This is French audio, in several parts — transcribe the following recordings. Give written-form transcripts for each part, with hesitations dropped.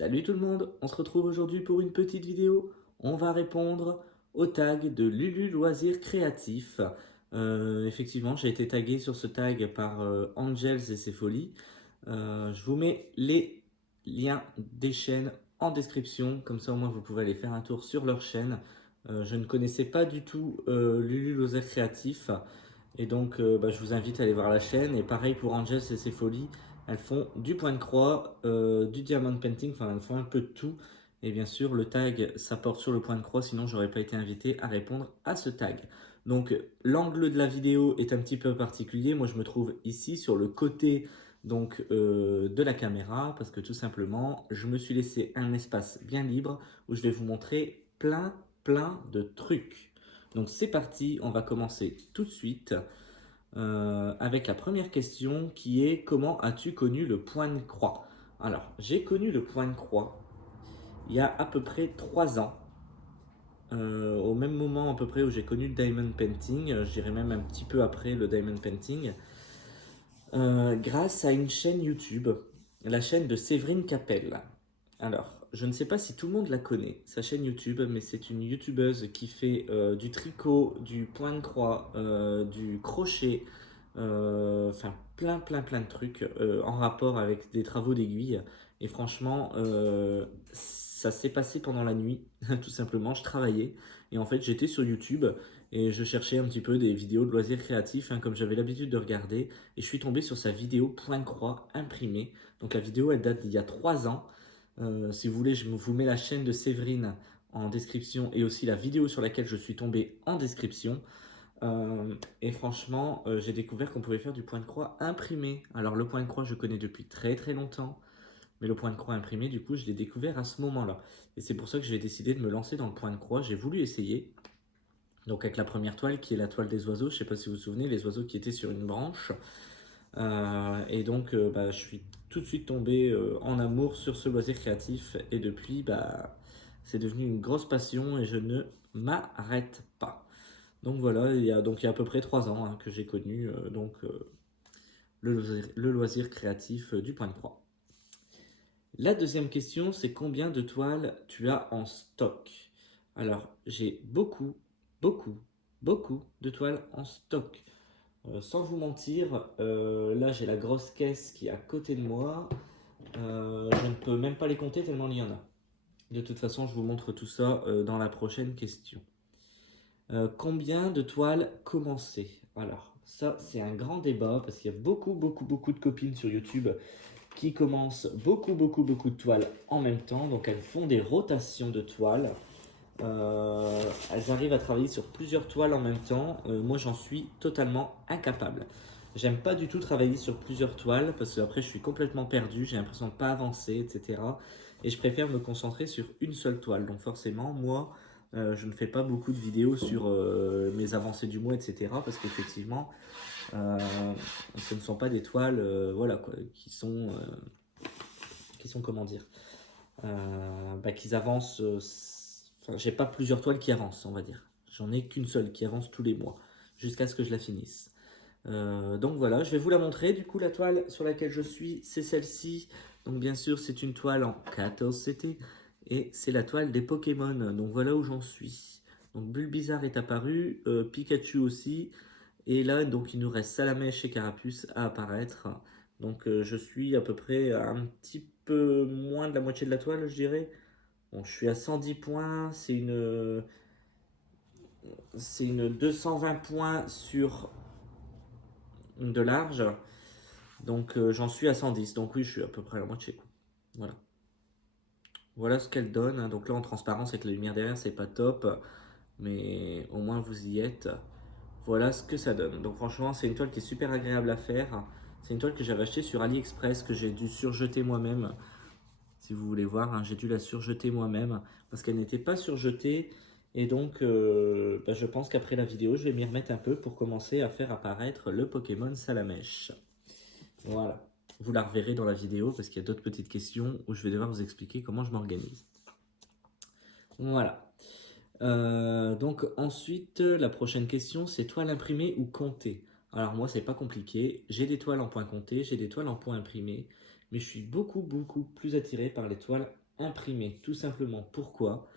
Salut tout le monde, on se retrouve aujourd'hui pour une petite vidéo. On va répondre au tag de Lulu Loisirs Créatifs. Effectivement, j'ai été tagué sur ce tag par Angels et ses folies. Je vous mets les liens des chaînes en description, comme ça au moins vous pouvez aller faire un tour sur leur chaîne. Je ne connaissais pas du tout Lulu Loisirs Créatifs, et donc je vous invite à aller voir la chaîne. Et pareil pour Angels et ses folies. Elles font du point de croix, du diamond painting, enfin elles font un peu de tout. Et bien sûr, le tag, ça porte sur le point de croix, sinon j'aurais pas été invité à répondre à ce tag. Donc l'angle de la vidéo est un petit peu particulier. Moi je me trouve ici sur le côté de la caméra, parce que tout simplement, je me suis laissé un espace bien libre où je vais vous montrer plein de trucs. Donc c'est parti, on va commencer tout de suite avec la première question qui est: comment as-tu connu le point de croix? Alors, j'ai connu le point de croix il y a à peu près 3 ans, au même moment à peu près où j'ai connu le diamond painting, je dirais même un petit peu après le diamond painting, grâce à une chaîne YouTube, la chaîne de Séverine Capel. Alors, je ne sais pas si tout le monde la connaît, sa chaîne YouTube, mais c'est une youtubeuse qui fait du tricot, du point de croix, du crochet, enfin plein de trucs en rapport avec des travaux d'aiguille. Et franchement, ça s'est passé pendant la nuit, tout simplement. Je travaillais et en fait j'étais sur YouTube et je cherchais un petit peu des vidéos de loisirs créatifs, comme j'avais l'habitude de regarder. Et je suis tombé sur sa vidéo point de croix imprimée. Donc la vidéo elle date d'il y a 3 ans. Si vous voulez, je vous mets la chaîne de Séverine en description et aussi la vidéo sur laquelle je suis tombé en description. Et franchement, j'ai découvert qu'on pouvait faire du point de croix imprimé. Alors le point de croix, je connais depuis très longtemps, mais le point de croix imprimé, du coup, je l'ai découvert à ce moment-là. Et c'est pour ça que j'ai décidé de me lancer dans le point de croix. J'ai voulu essayer. Donc avec la première toile, qui est la toile des oiseaux, je ne sais pas si vous vous souvenez, les oiseaux qui étaient sur une branche. Et donc, je suis tout de suite tombé en amour sur ce loisir créatif. Et depuis, c'est devenu une grosse passion et je ne m'arrête pas. Donc voilà, il y a à peu près 3 ans que j'ai connu le loisir créatif du point de croix. La deuxième question, c'est: combien de toiles tu as en stock? Alors, j'ai beaucoup, beaucoup de toiles en stock. Sans vous mentir, là j'ai la grosse caisse qui est à côté de moi. Je ne peux même pas les compter tellement il y en a. De toute façon, je vous montre tout ça dans la prochaine question. Combien de toiles commencer? Alors, ça c'est un grand débat parce qu'il y a beaucoup de copines sur YouTube qui commencent beaucoup de toiles en même temps. Donc elles font des rotations de toiles. Elles arrivent à travailler sur plusieurs toiles en même temps. Moi j'en suis totalement incapable. J'aime pas du tout travailler sur plusieurs toiles parce que après je suis complètement perdu, j'ai l'impression de pas avancer, etc. Et je préfère me concentrer sur une seule toile. Donc forcément, moi, je ne fais pas beaucoup de vidéos sur mes avancées du mois, etc. Parce qu'effectivement, euh, ce ne sont pas des toiles voilà, quoi, qui sont comment dire, qu'ils avancent. Enfin, j'ai pas plusieurs toiles qui avancent, on va dire. J'en ai qu'une seule qui avance tous les mois, jusqu'à ce que je la finisse. Donc voilà, je vais vous la montrer. Du coup, la toile sur laquelle je suis, c'est celle-ci. Donc bien sûr, c'est une toile en 14CT. Et c'est la toile des Pokémon. Donc voilà où j'en suis. Donc Bulbizarre est apparu, Pikachu aussi. Et là, donc il nous reste Salamèche et Carapuce à apparaître. Donc je suis à peu près à un petit peu moins de la moitié de la toile, je dirais. Bon, je suis à 110 points, c'est une 220 points sur de large. Donc j'en suis à 110. Donc oui, je suis à peu près à la moitié, quoi. Voilà. Voilà ce qu'elle donne. Donc là, en transparence, avec la lumière derrière, c'est pas top. Mais au moins, vous y êtes. Voilà ce que ça donne. Donc franchement, c'est une toile qui est super agréable à faire. C'est une toile que j'avais achetée sur AliExpress, que j'ai dû surjeter moi-même. Si vous voulez voir, j'ai dû la surjeter moi-même parce qu'elle n'était pas surjetée. Et donc, je pense qu'après la vidéo, je vais m'y remettre un peu pour commencer à faire apparaître le Pokémon Salamèche. Voilà. Vous la reverrez dans la vidéo parce qu'il y a d'autres petites questions où je vais devoir vous expliquer comment je m'organise. Voilà. Donc ensuite, la prochaine question, c'est toile imprimée ou comptée? Alors moi, c'est pas compliqué. J'ai des toiles en point compté, j'ai des toiles en point imprimé, mais je suis beaucoup plus attiré par les toiles imprimé, tout simplement. Pourquoi?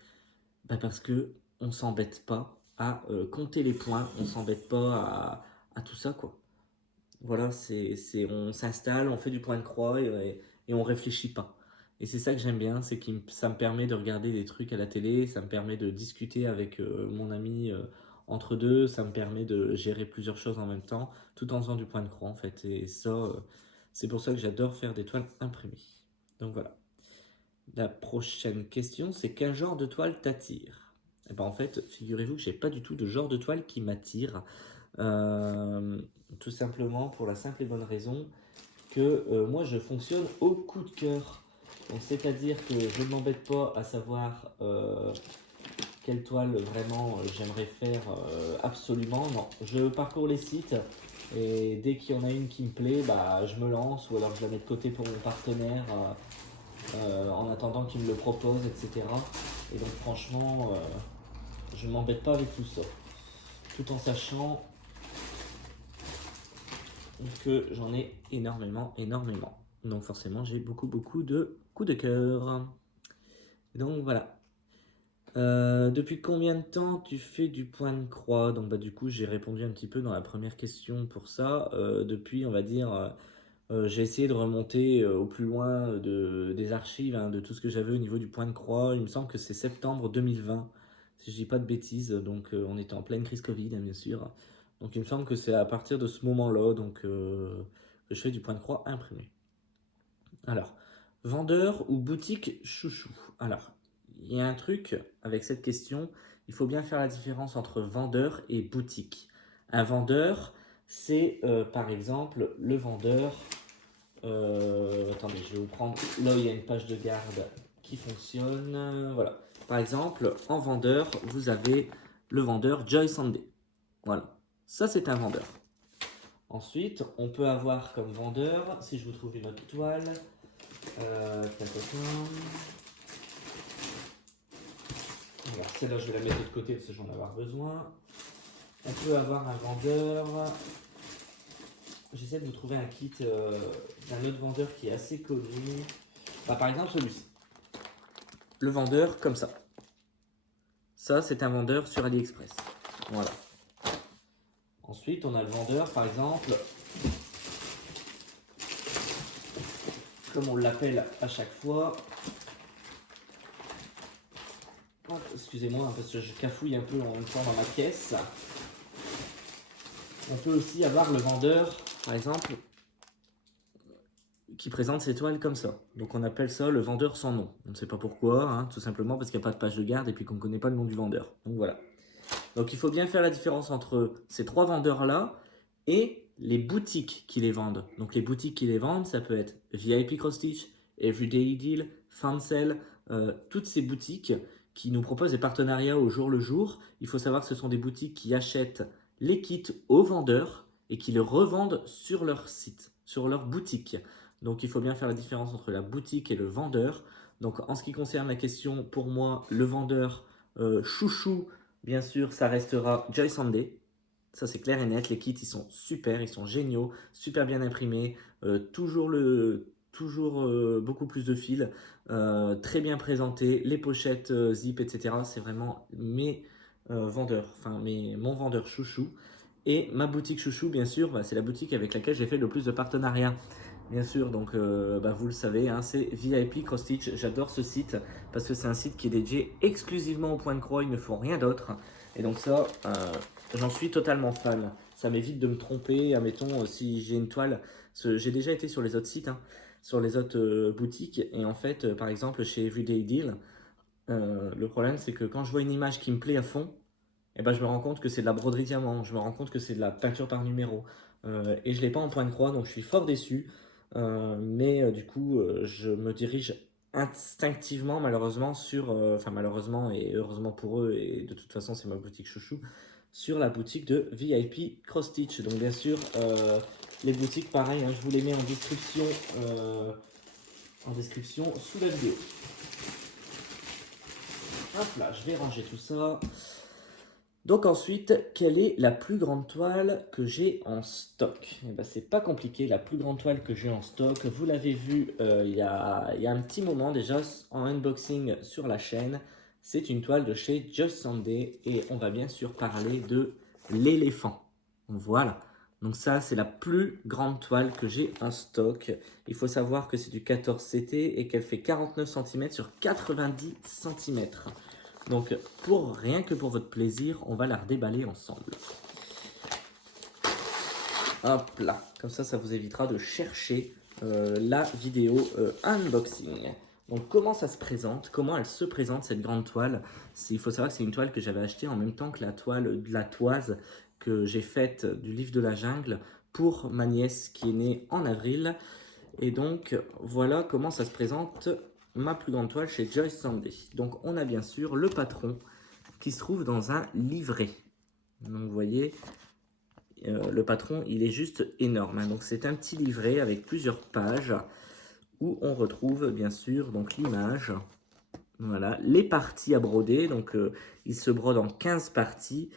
Bah parce que on s'embête pas à compter les points, on s'embête pas à tout ça, quoi. Voilà, on s'installe, on fait du point de croix et on réfléchit pas. Et c'est ça que j'aime bien, c'est que ça me permet de regarder des trucs à la télé, ça me permet de discuter avec mon ami entre deux, ça me permet de gérer plusieurs choses en même temps, tout en faisant du point de croix en fait. Et ça, c'est pour ça que j'adore faire des toiles imprimées. Donc voilà. La prochaine question, c'est quel genre de toile t'attire? Et ben en fait, figurez-vous que j'ai pas du tout de genre de toile qui m'attire. Euh, Tout simplement pour la simple et bonne raison que moi je fonctionne au coup de cœur. Donc c'est-à-dire que je ne m'embête pas à savoir quelle toile vraiment j'aimerais faire absolument. Non, je parcours les sites et dès qu'il y en a une qui me plaît, bah, je me lance ou alors je la mets de côté pour mon partenaire en attendant qu'il me le propose, etc. Et donc franchement, je ne m'embête pas avec tout ça. Tout en sachant que j'en ai énormément, énormément. Donc forcément, j'ai beaucoup de coups de cœur. Donc voilà. Depuis combien de temps tu fais du point de croix? Donc bah du coup, j'ai répondu un petit peu dans la première question pour ça. Depuis, on va dire, j'ai essayé de remonter au plus loin des archives, hein, de tout ce que j'avais au niveau du point de croix. Il me semble que c'est septembre 2020, si je dis pas de bêtises. Donc on était en pleine crise Covid, hein, bien sûr. Donc il me semble que c'est à partir de ce moment-là que je fais du point de croix imprimé. Alors, vendeur ou boutique chouchou? Alors, il y a un truc avec cette question, il faut bien faire la différence entre vendeur et boutique. Un vendeur, c'est par exemple le vendeur. Attendez, je vais vous prendre. Là, il y a une page de garde qui fonctionne. Voilà. Par exemple, en vendeur, vous avez le vendeur Joy Sunday. Voilà. Ça, c'est un vendeur. Ensuite, on peut avoir comme vendeur, si je vous trouve une autre toile, alors celle-là, je vais la mettre de côté parce que j'en ai avoir besoin. On peut avoir un vendeur. J'essaie de vous trouver un kit d'un autre vendeur qui est assez connu. Bah, par exemple, celui-ci. Le vendeur comme ça. Ça, c'est un vendeur sur AliExpress. Voilà. Ensuite, on a le vendeur, par exemple, comme on l'appelle à chaque fois. Excusez-moi, parce que je cafouille un peu en même temps dans ma caisse. On peut aussi avoir le vendeur, par exemple, qui présente ses toiles comme ça. Donc on appelle ça le vendeur sans nom. On ne sait pas pourquoi, hein, tout simplement parce qu'il n'y a pas de page de garde et puis qu'on ne connaît pas le nom du vendeur. Donc voilà. Donc il faut bien faire la différence entre ces trois vendeurs-là et les boutiques qui les vendent. Donc les boutiques qui les vendent, ça peut être VIP Cross Stitch, Everyday Deal, Fancel, toutes ces boutiques qui nous proposent des partenariats au jour le jour. Il faut savoir que ce sont des boutiques qui achètent les kits aux vendeurs et qui les revendent sur leur site, sur leur boutique. Donc il faut bien faire la différence entre la boutique et le vendeur. Donc en ce qui concerne la question, pour moi, le vendeur chouchou, bien sûr, ça restera Joy Sunday. Ça, c'est clair et net. Les kits, ils sont super, ils sont géniaux, super bien imprimés, toujours beaucoup plus de fils, très bien présentés, les pochettes zip, etc. C'est vraiment mes vendeurs, enfin mon vendeur chouchou. Et ma boutique chouchou, bien sûr, bah, c'est la boutique avec laquelle j'ai fait le plus de partenariats. Bien sûr, donc bah, vous le savez, hein, c'est VIP Cross Stitch. J'adore ce site parce que c'est un site qui est dédié exclusivement au point de croix. Ils ne font rien d'autre. Et donc ça, j'en suis totalement fan. Ça m'évite de me tromper. Admettons, si j'ai une toile, j'ai déjà été sur les autres sites, hein, sur les autres boutiques. Et en fait, par exemple, chez Everyday Deal, le problème c'est que quand je vois une image qui me plaît à fond, eh ben, je me rends compte que c'est de la broderie diamant. Je me rends compte que c'est de la peinture par numéro. Et je ne l'ai pas en point de croix, donc je suis fort déçu. Mais du coup, je me dirige instinctivement, malheureusement, enfin malheureusement et heureusement pour eux, et de toute façon c'est ma boutique chouchou, sur la boutique de VIP Cross Stitch. Donc bien sûr, les boutiques, pareil, hein, je vous les mets en description sous la vidéo. Hop là, je vais ranger tout ça. Donc ensuite, quelle est la plus grande toile que j'ai en stock? Eh ben, c'est pas compliqué, la plus grande toile que j'ai en stock, vous l'avez vu il y a un petit moment déjà en unboxing sur la chaîne, c'est une toile de chez Just Sunday et on va bien sûr parler de l'éléphant. Voilà, donc ça c'est la plus grande toile que j'ai en stock. Il faut savoir que c'est du 14 CT et qu'elle fait 49 cm sur 90 cm. Donc, rien que pour votre plaisir, on va la redéballer ensemble. Hop là, comme ça vous évitera de chercher la vidéo unboxing. Donc, comment ça se présente? Comment elle se présente cette grande toile? Il faut savoir que c'est une toile que j'avais achetée en même temps que la toile de la toise que j'ai faite du livre de la jungle pour ma nièce qui est née en avril. Et donc, voilà comment ça se présente ma plus grande toile chez Joyce Sunday. Donc, on a bien sûr le patron qui se trouve dans un livret. Donc, vous voyez, le patron, il est juste énorme. Hein. Donc, c'est un petit livret avec plusieurs pages où on retrouve bien sûr donc l'image. Voilà, les parties à broder. Donc, il se brode en 15 parties.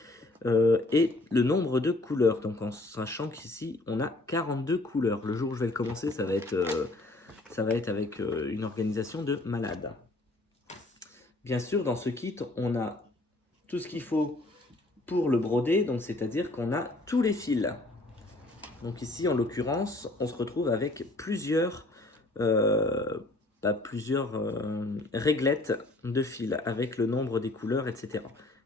Et le nombre de couleurs. Donc, en sachant qu'ici, on a 42 couleurs. Le jour où je vais le commencer, ça va être avec une organisation de malades. Bien sûr, dans ce kit, on a tout ce qu'il faut pour le broder, donc c'est-à-dire qu'on a tous les fils. Donc ici, en l'occurrence, on se retrouve avec plusieurs réglettes de fils avec le nombre des couleurs, etc.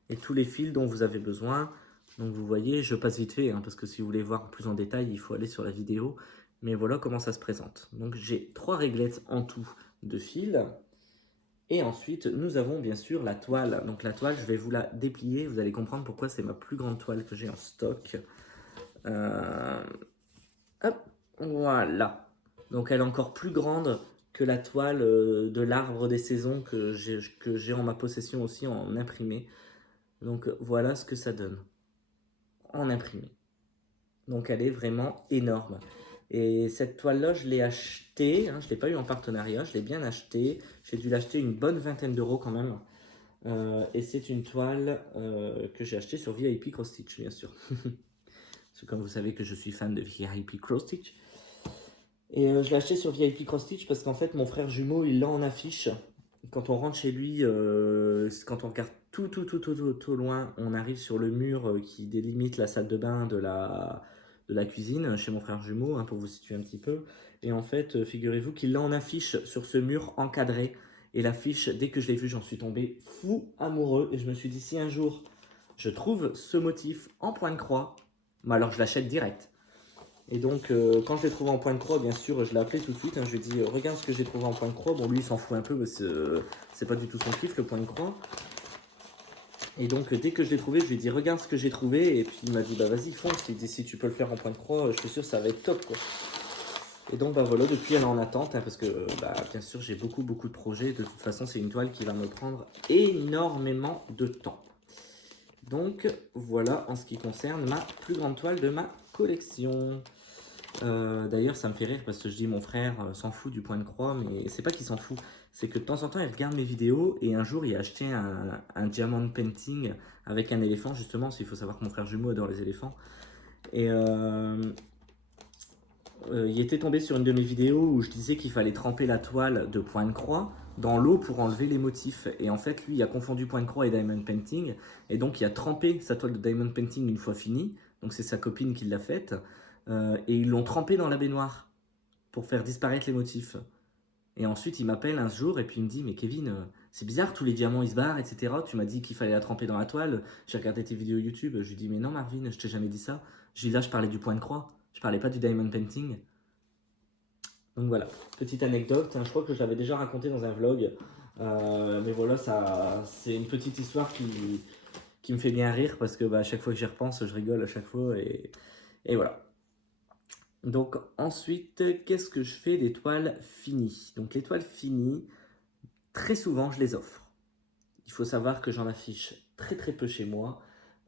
Et tous les fils dont vous avez besoin. Donc vous voyez, je passe vite fait, hein, parce que si vous voulez voir plus en détail, il faut aller sur la vidéo. Mais voilà comment ça se présente. Donc j'ai 3 réglettes en tout de fils. Et ensuite, nous avons bien sûr la toile. Donc la toile, je vais vous la déplier. Vous allez comprendre pourquoi c'est ma plus grande toile que j'ai en stock. Hop, voilà. Donc elle est encore plus grande que la toile de l'arbre des saisons que j'ai en ma possession aussi en imprimé. Donc voilà ce que ça donne en imprimé. Donc elle est vraiment énorme. Et cette toile-là, je l'ai achetée, hein, je ne l'ai pas eu en partenariat, je l'ai bien achetée. J'ai dû l'acheter une bonne vingtaine d'euros quand même. Et c'est une toile que j'ai achetée sur VIP Cross Stitch, bien sûr. Parce que comme vous savez que je suis fan de VIP Cross Stitch. Et je l'ai acheté sur VIP Cross Stitch parce qu'en fait, mon frère jumeau, il l'a en affiche. Quand on rentre chez lui, quand on regarde tout au loin, on arrive sur le mur qui délimite la salle de bain de la cuisine chez mon frère jumeau, hein, pour vous situer un petit peu. Et en fait, figurez-vous qu'il l'a en affiche sur ce mur encadré. Et l'affiche, dès que je l'ai vue, j'en suis tombé fou amoureux. Et je me suis dit, si un jour je trouve ce motif en point de croix, bah alors je l'achète direct. Et donc, quand je l'ai trouvé en point de croix, bien sûr, je l'ai appelé tout de suite. Hein, je lui ai dit, regarde ce que j'ai trouvé en point de croix. Bon, lui, il s'en fout un peu, parce que c'est pas du tout son kiff, le point de croix. Et donc, dès que je l'ai trouvé, je lui ai dit, regarde ce que j'ai trouvé. Et puis, il m'a dit, bah vas-y, fonce. Il dit, si tu peux le faire en point de croix, je suis sûr que ça va être top, quoi. Et donc, bah voilà, depuis, elle est en attente, hein, parce que, bien sûr, j'ai beaucoup de projets. De toute façon, c'est une toile qui va me prendre énormément de temps. Donc, voilà, en ce qui concerne ma plus grande toile de ma collection. D'ailleurs, ça me fait rire parce que je dis mon frère s'en fout du point de croix, mais c'est pas qu'il s'en fout, c'est que de temps en temps il regarde mes vidéos et un jour il a acheté un diamond painting avec un éléphant, justement, parce qu'il faut savoir que mon frère jumeau adore les éléphants. Et il était tombé sur une de mes vidéos où je disais qu'il fallait tremper la toile de point de croix dans l'eau pour enlever les motifs. Et en fait, lui, il a confondu point de croix et diamond painting, et donc il a trempé sa toile de diamond painting une fois finie, donc c'est sa copine qui l'a faite. Et ils l'ont trempé dans la baignoire pour faire disparaître les motifs. Et ensuite, il m'appelle un jour et puis il me dit, mais Kevin, c'est bizarre, tous les diamants ils se barrent, etc. Tu m'as dit qu'il fallait la tremper dans la toile. J'ai regardé tes vidéos YouTube. Je lui dis, mais non, Marvin, je t'ai jamais dit ça. Je dis, là, je parlais du point de croix. Je parlais pas du diamond painting. Donc voilà, petite anecdote. Hein, je crois que je l'avais déjà raconté dans un vlog. Mais voilà, c'est une petite histoire qui me fait bien rire parce que à chaque fois que j'y repense, je rigole à chaque fois. Et voilà. Donc ensuite, qu'est-ce que je fais des toiles finies? Donc les toiles finies, très souvent, je les offre. Il faut savoir que j'en affiche très peu chez moi.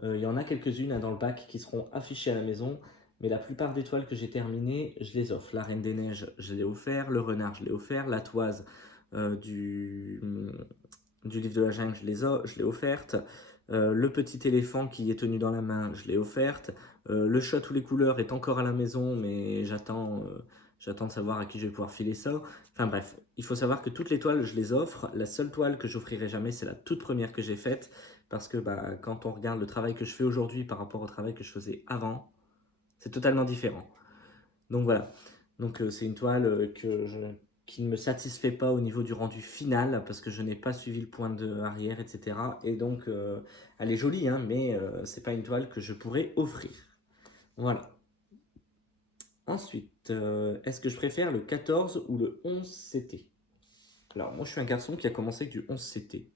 Il y en a quelques-unes dans le bac qui seront affichées à la maison, mais la plupart des toiles que j'ai terminées, je les offre. La Reine des Neiges, je l'ai offert. Le Renard, je l'ai offert. La toise du livre de la jungle, je l'ai offerte. Le petit éléphant qui est tenu dans la main, je l'ai offerte. Le chat tous les couleurs est encore à la maison, mais j'attends de savoir à qui je vais pouvoir filer ça. Enfin bref, il faut savoir que toutes les toiles, je les offre. La seule toile que j'offrirai jamais, c'est la toute première que j'ai faite. Parce que bah, quand on regarde le travail que je fais aujourd'hui par rapport au travail que je faisais avant, c'est totalement différent. Donc voilà. Donc c'est une toile qui ne me satisfait pas au niveau du rendu final parce que je n'ai pas suivi le point de arrière, etc. Et donc elle est jolie, hein, mais c'est pas une toile que je pourrais offrir. Voilà. Ensuite, est-ce que je préfère le 14 ou le 11 CT? Alors moi je suis un garçon qui a commencé avec du 11 CT.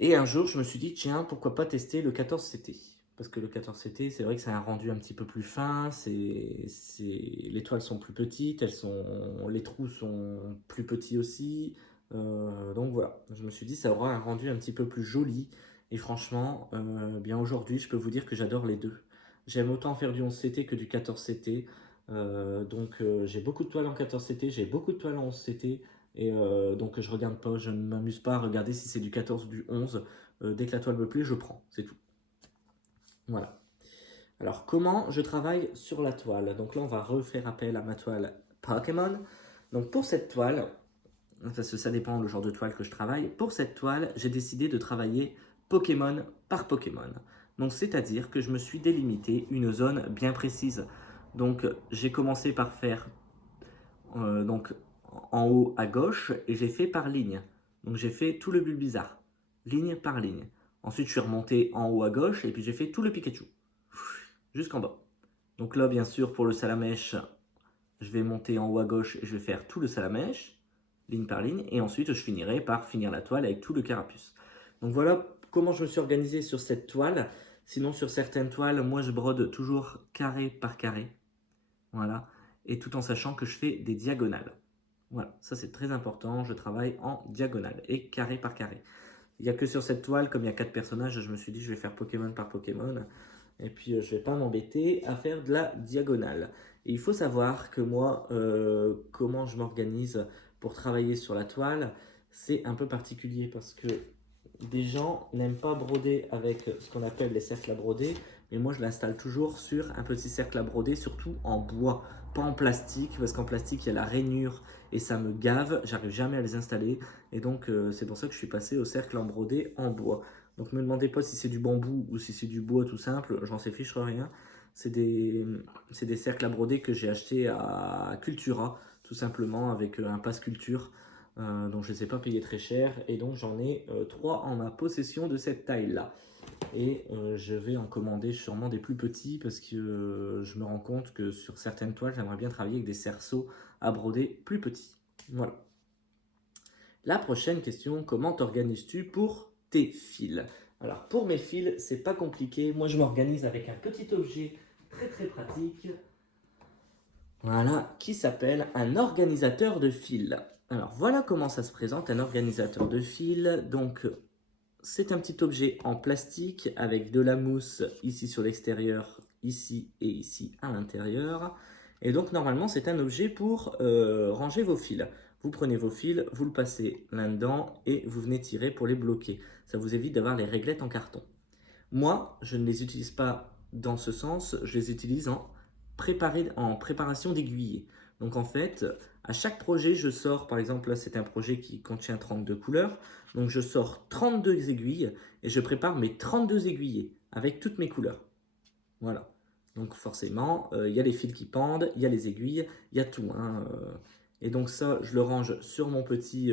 Et un jour je me suis dit, tiens, pourquoi pas tester le 14 CT? Parce que le 14 CT, c'est vrai que c'est un rendu un petit peu plus fin, les toiles sont plus petites, les trous sont plus petits aussi. Donc voilà, je me suis dit ça aura un rendu un petit peu plus joli. Et franchement, bien aujourd'hui, je peux vous dire que j'adore les deux. J'aime autant faire du 11 CT que du 14 CT. Donc j'ai beaucoup de toiles en 14 CT, j'ai beaucoup de toiles en 11 CT. Et donc je regarde pas, je ne m'amuse pas à regarder si c'est du 14 ou du 11. Dès que la toile me plaît, je prends, c'est tout. Voilà. Alors, comment je travaille sur la toile? Donc là, on va refaire appel à ma toile Pokémon. Donc pour cette toile, parce que ça dépend le genre de toile que je travaille, pour cette toile, j'ai décidé de travailler Pokémon par Pokémon. Donc c'est-à-dire que je me suis délimité une zone bien précise. Donc j'ai commencé par faire donc, en haut à gauche et j'ai fait par ligne. Donc j'ai fait tout le Bulbizarre, ligne par ligne. Ensuite je suis remonté en haut à gauche et puis j'ai fait tout le Pikachu, jusqu'en bas. Donc là bien sûr pour le Salamèche, je vais monter en haut à gauche et je vais faire tout le Salamèche, ligne par ligne. Et ensuite je finirai par finir la toile avec tout le Carapuce. Donc voilà comment je me suis organisé sur cette toile. Sinon sur certaines toiles, moi je brode toujours carré par carré. Voilà. Et tout en sachant que je fais des diagonales. Voilà, ça c'est très important, je travaille en diagonale et carré par carré. Il n'y a que sur cette toile, comme il y a 4 personnages, je me suis dit je vais faire Pokémon par Pokémon. Et puis je ne vais pas m'embêter à faire de la diagonale. Et il faut savoir que moi, comment je m'organise pour travailler sur la toile, c'est un peu particulier parce que des gens n'aiment pas broder avec ce qu'on appelle les cercles à broder, mais moi je l'installe toujours sur un petit cercle à broder, surtout en bois, pas en plastique, parce qu'en plastique il y a la rainure et ça me gave, j'arrive jamais à les installer, et donc c'est pour ça que je suis passé au cercle en brodé en bois. Donc ne me demandez pas si c'est du bambou ou si c'est du bois tout simple, j'en sais fiche rien. C'est des cercles à broder que j'ai achetés à Cultura, tout simplement, avec un pass culture. Donc je ne les ai pas payés très cher et donc j'en ai 3 en ma possession de cette taille là. Et je vais en commander sûrement des plus petits parce que je me rends compte que sur certaines toiles j'aimerais bien travailler avec des cerceaux à broder plus petits. Voilà. La prochaine question, comment t'organises-tu pour tes fils? Alors pour mes fils, c'est pas compliqué. Moi je m'organise avec un petit objet très très pratique. Voilà, qui s'appelle un organisateur de fils. Alors voilà comment ça se présente, un organisateur de fils. Donc c'est un petit objet en plastique avec de la mousse ici sur l'extérieur, ici et ici à l'intérieur. Et donc normalement c'est un objet pour ranger vos fils. Vous prenez vos fils, vous le passez là-dedans et vous venez tirer pour les bloquer. Ça vous évite d'avoir les réglettes en carton. Moi, je ne les utilise pas dans ce sens, je les utilise en préparation d'aiguillés. Donc en fait, à chaque projet, je sors, par exemple là c'est un projet qui contient 32 couleurs, donc je sors 32 aiguilles et je prépare mes 32 aiguillés avec toutes mes couleurs. Voilà. Donc forcément, il y a les fils qui pendent, il y a les aiguilles, il y a tout, hein. Et donc ça, je le range sur mon petit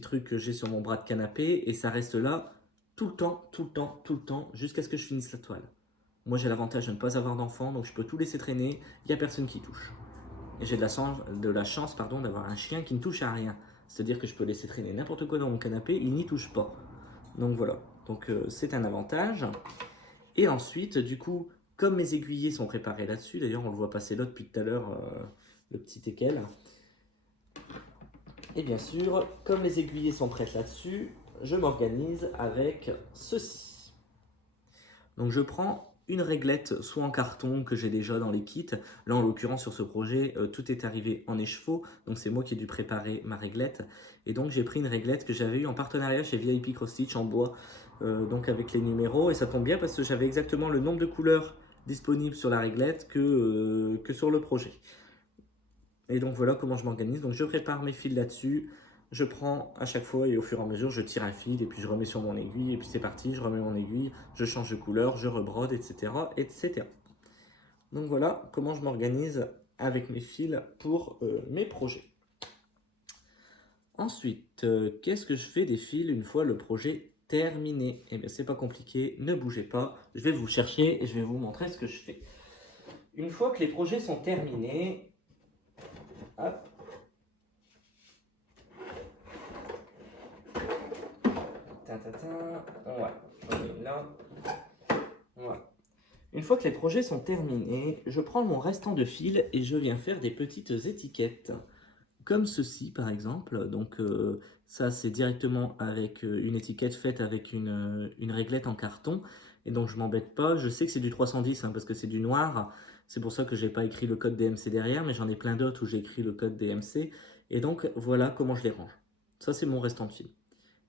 truc que j'ai sur mon bras de canapé et ça reste là tout le temps, tout le temps, tout le temps, jusqu'à ce que je finisse la toile. Moi, j'ai l'avantage de ne pas avoir d'enfant, donc je peux tout laisser traîner, il n'y a personne qui touche. Et j'ai de la chance d'avoir un chien qui ne touche à rien. C'est-à-dire que je peux laisser traîner n'importe quoi dans mon canapé, il n'y touche pas. Donc voilà, donc c'est un avantage. Et ensuite, du coup, comme mes aiguillés sont préparés là-dessus, d'ailleurs on le voit passer là depuis tout à l'heure, le petit équel. Et bien sûr, comme les aiguillés sont prêts là-dessus, je m'organise avec ceci. Donc je prends une réglette soit en carton que j'ai déjà dans les kits. Là en l'occurrence sur ce projet, tout est arrivé en écheveau, donc c'est moi qui ai dû préparer ma réglette. Et donc j'ai pris une réglette que j'avais eue en partenariat chez VIP Cross Stitch en bois, donc avec les numéros, et ça tombe bien parce que j'avais exactement le nombre de couleurs disponibles sur la réglette que sur le projet. Et donc voilà comment je m'organise. Donc je prépare mes fils là-dessus, je prends à chaque fois et au fur et à mesure je tire un fil et puis je remets sur mon aiguille et puis c'est parti, je remets mon aiguille, je change de couleur, je rebrode, etc. etc. Donc voilà comment je m'organise avec mes fils pour mes projets. Ensuite, qu'est-ce que je fais des fils une fois le projet terminé? Eh bien c'est pas compliqué, ne bougez pas, je vais vous chercher et je vais vous montrer ce que je fais. Une fois que les projets sont terminés, hop, ouais, je remets là. Voilà. Une fois que les projets sont terminés, je prends mon restant de fil et je viens faire des petites étiquettes. Comme ceci par exemple. Donc ça c'est directement avec une étiquette faite avec une réglette en carton. Et donc je m'embête pas. Je sais que c'est du 310 parce que c'est du noir. C'est pour ça que j'ai pas écrit le code DMC derrière, mais j'en ai plein d'autres où j'ai écrit le code DMC. Et donc voilà comment je les range. Ça c'est mon restant de fil.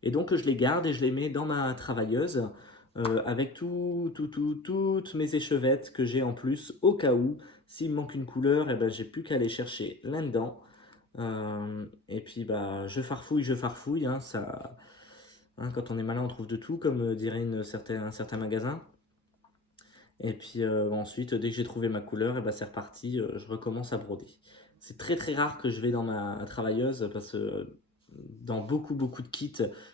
Et donc je les garde et je les mets dans ma travailleuse avec toutes mes échevettes que j'ai en plus au cas où. S'il me manque une couleur, et ben, j'ai plus qu'à aller chercher là-dedans. Et puis bah, je farfouille. Hein, ça, hein, quand on est malin, on trouve de tout, comme dirait un certain magasin. Et puis ensuite, dès que j'ai trouvé ma couleur, et ben, c'est reparti, je recommence à broder. C'est très très rare que je vais dans ma travailleuse parce que dans beaucoup de kits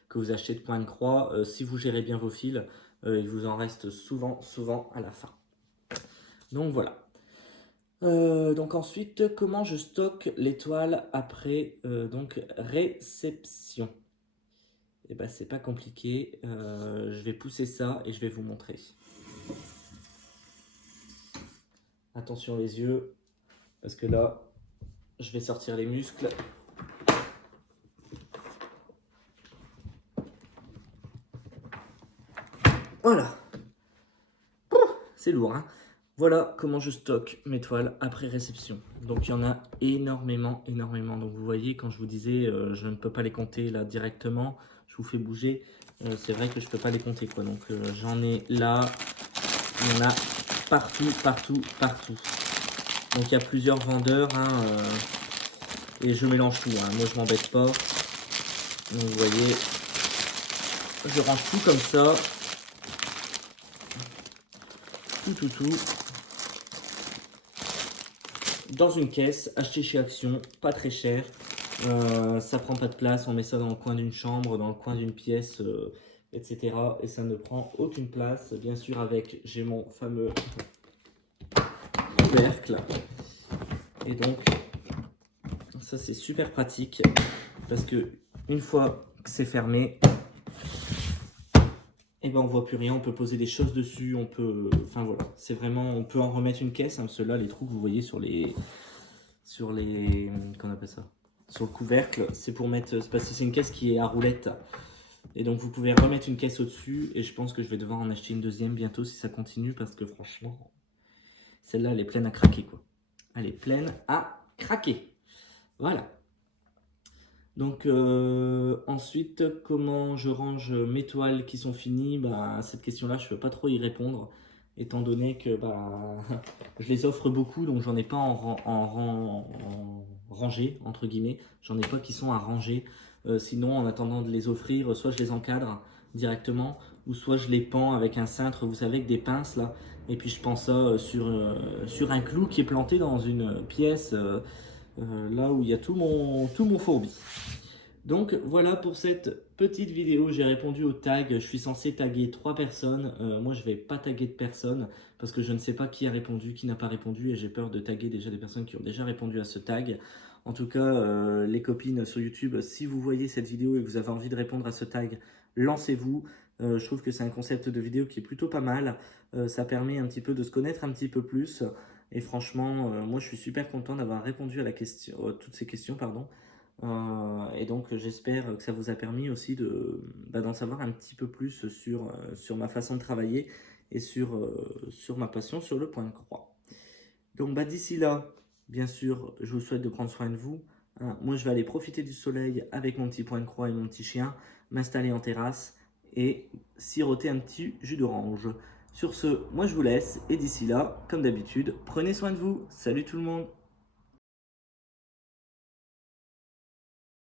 que vous achetez de point de croix, si vous gérez bien vos fils, il vous en reste souvent à la fin. Donc voilà. Donc ensuite, comment je stocke l'étoile après donc réception? Et ben c'est pas compliqué. Je vais pousser ça et je vais vous montrer. Attention les yeux, parce que là, je vais sortir les muscles. Voilà. C'est lourd, hein. Voilà comment je stocke mes toiles après réception. Donc il y en a énormément. Donc vous voyez, quand je vous disais, je ne peux pas les compter là directement, je vous fais bouger. C'est vrai que je ne peux pas les compter, quoi. Donc j'en ai là, il y en a partout. Donc il y a plusieurs vendeurs, hein, et je mélange tout, hein. Moi je m'embête pas. Donc vous voyez, je range tout comme ça. Tout. Dans une caisse, achetée chez Action, pas très cher. Ça prend pas de place, on met ça dans le coin d'une chambre, dans le coin d'une pièce, etc. Et ça ne prend aucune place. Bien sûr, avec, j'ai mon fameux couvercle. Et donc, ça c'est super pratique parce que une fois que c'est fermé, et ben on voit plus rien, on peut poser des choses dessus, on peut, enfin voilà, c'est vraiment, on peut en remettre une caisse, hein, parce que là les trous que vous voyez sur les, qu'on appelle ça, sur le couvercle, c'est pour mettre, c'est parce que c'est une caisse qui est à roulette, et donc vous pouvez remettre une caisse au-dessus, et je pense que je vais devoir en acheter une deuxième bientôt si ça continue, parce que franchement, celle-là elle est pleine à craquer quoi, elle est pleine à craquer, voilà. Donc ensuite, comment je range mes toiles qui sont finies? Bah, à cette question-là, je ne peux pas trop y répondre, étant donné que bah, je les offre beaucoup, donc j'en ai pas en rangée, entre guillemets. J'en ai pas qui sont à ranger. Sinon, en attendant de les offrir, soit je les encadre directement, ou soit je les pends avec un cintre, vous savez, avec des pinces là. Et puis je pends ça sur un clou qui est planté dans une pièce, là où il y a tout mon fourbi. Donc voilà pour cette petite vidéo, j'ai répondu au tag, je suis censé taguer 3 personnes, moi je vais pas taguer de personne parce que je ne sais pas qui a répondu, qui n'a pas répondu et j'ai peur de taguer déjà des personnes qui ont déjà répondu à ce tag. En tout cas, les copines sur YouTube, si vous voyez cette vidéo et que vous avez envie de répondre à ce tag, lancez-vous. Je trouve que c'est un concept de vidéo qui est plutôt pas mal, ça permet un petit peu de se connaître un petit peu plus et franchement, moi je suis super content d'avoir répondu à toutes ces questions, pardon. Et donc j'espère que ça vous a permis aussi d'en savoir un petit peu plus sur ma façon de travailler et sur ma passion sur le point de croix. Donc bah, d'ici là, bien sûr, je vous souhaite de prendre soin de vous. Hein. Moi, je vais aller profiter du soleil avec mon petit point de croix et mon petit chien, m'installer en terrasse et siroter un petit jus d'orange. Sur ce, moi je vous laisse et d'ici là, comme d'habitude, prenez soin de vous. Salut tout le monde!